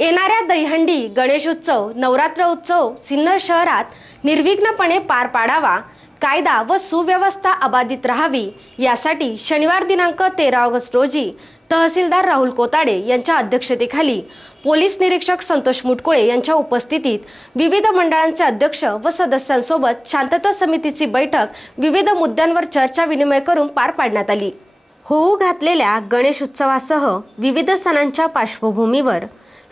येणाऱ्या दहीहंडी गणेश उत्सव नवरात्र उत्सव सिन्नर शहरात निर्विघ्नपणे पार पाडावा कायदा व सुव्यवस्था अबाधित राहावी यासाठी शनिवार दिनांक तेरा ऑगस्ट रोजी तहसीलदार राहुल कोताडे यांच्या अध्यक्षतेखाली पोलीस निरीक्षक संतोष मुटकुळे यांच्या उपस्थितीत विविध मंडळांचे अध्यक्ष व सदस्यांसोबत शांतता समितीची बैठक विविध मुद्द्यांवर चर्चा विनिमय करून पार पाडण्यात आली. होऊ घातलेल्या गणेश उत्सवासह विविध सणांच्या पार्श्वभूमीवर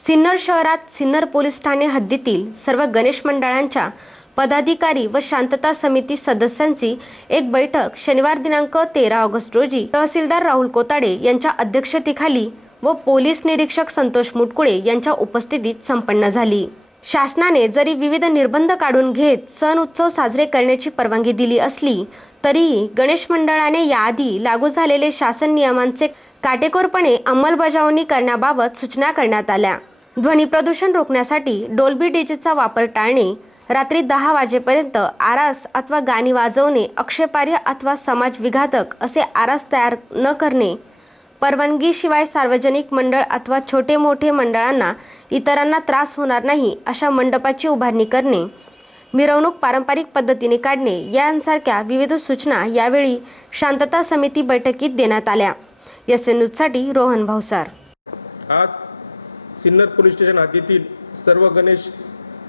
सिन्नर शहरात सिन्नर पोलीस ठाणे हद्दीतील सर्व गणेश मंडळांच्या पदाधिकारी व शांतता समिती सदस्यांची एक बैठक शनिवार दिनांक तेरा ऑगस्ट रोजी तहसीलदार राहुल कोताडे यांच्या अध्यक्षतेखाली व पोलीस निरीक्षक संतोष मुटकुळे यांच्या उपस्थितीत संपन्न झाली. शासनाने जरी विविध निर्बंध काढून घेत सण उत्सव साजरे करण्याची परवानगी दिली असली तरीही गणेश मंडळाने याआधी लागू झालेले शासन नियमांचे काटेकोरपणे अंमलबजावणी करण्याबाबत सूचना करण्यात आल्या. ध्वनी प्रदूषण रोखण्यासाठी डोल्बी डीजेचा वापर टाळणे रात्री दहा वाजेपर्यंत आरास अथवा गाणी वाजवणे अक्षेपार्य अथवा समाज विघातक असे आरास तयार न करणे परवानगीशिवाय सार्वजनिक मंडळ अथवा छोटे मोठे मंडळांना इतरांना त्रास होणार नाही अशा मंडपाची उभारणी करणे मिरवणूक पारंपरिक पद्धतीने काढणे यांसारख्या विविध सूचना यावेळी शांतता समिती बैठकीत देण्यात आल्या. एस एन न्यूजसाठी रोहन भावसार आज सिन्नर पोलीस स्टेशन हद्दीतील सर्व गणेश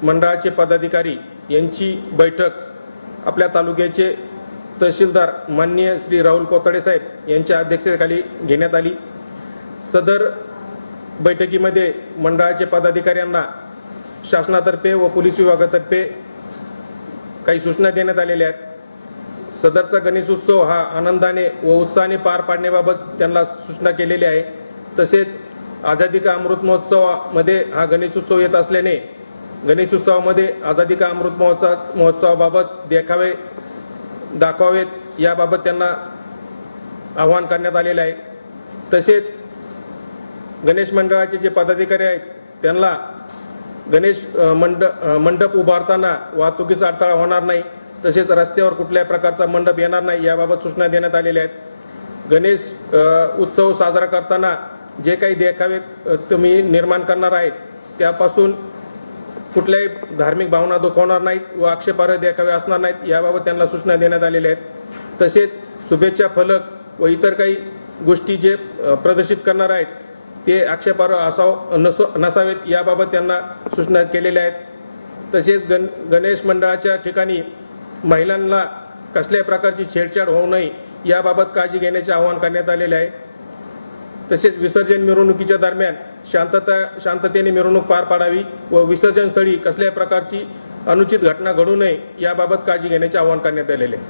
मंडळाचे पदाधिकारी यांची बैठक आपल्या तालुक्याचे तहसीलदार माननीय श्री राहुल कोताडे साहेब यांच्या अध्यक्षतेखाली घेण्यात आली. सदर बैठकीमध्ये मंडळाचे पदाधिकाऱ्यांना शासनातर्फे व पोलीस विभागातर्फे काही सूचना देण्यात आलेल्या आहेत. सदरचा गणेशोत्सव हा आनंदाने व उत्साहाने पार पाडण्याबाबत त्यांना सूचना केलेली आहे. तसेच आझादी का अमृत महोत्सवामध्ये हा गणेशोत्सव येत असल्याने गणेशोत्सवामध्ये आझादी का अमृत महोत्सव महोत्सवाबाबत देखावे दाखवावेत याबाबत त्यांना आवाहन करण्यात आलेलं आहे. तसेच गणेश मंडळाचे जे पदाधिकारी आहेत त्यांना गणेश मंड मंडप उभारताना वाहतुकीचा अडथळा होणार नाही. तसेच रस्त्यावर कुठल्याही प्रकारचा मंडप येणार नाही याबाबत सूचना देण्यात आलेल्या आहेत. गणेश उत्सव साजरा करताना जे काही देखावे तुम्ही निर्माण करणार आहेत त्यापासून कुठल्याही धार्मिक भावना दुखवणार नाहीत व आक्षेपार्ह देखावे असणार नाहीत याबाबत त्यांना सूचना देण्यात आलेल्या आहेत. तसेच शुभेच्छा फलक व इतर काही गोष्टी जे प्रदर्शित करणार आहेत ते आक्षेपार्ह असाव नसो नसावेत याबाबत त्यांना सूचना केलेल्या आहेत. तसेच गण गणेश मंडळाच्या ठिकाणी महिलांना कसल्याही प्रकारची छेडछाड होऊ नये याबाबत काळजी घेण्याचे आवाहन करण्यात आलेले आहे. तसेच विसर्जन मिरवणुकीच्या दरम्यान शांतता शांततेने मिरवणूक पार पाडावी व विसर्जन स्थळी कसल्याही प्रकारची अनुचित घटना घडू नये याबाबत काळजी घेण्याचे आवाहन करण्यात आलेले आहे.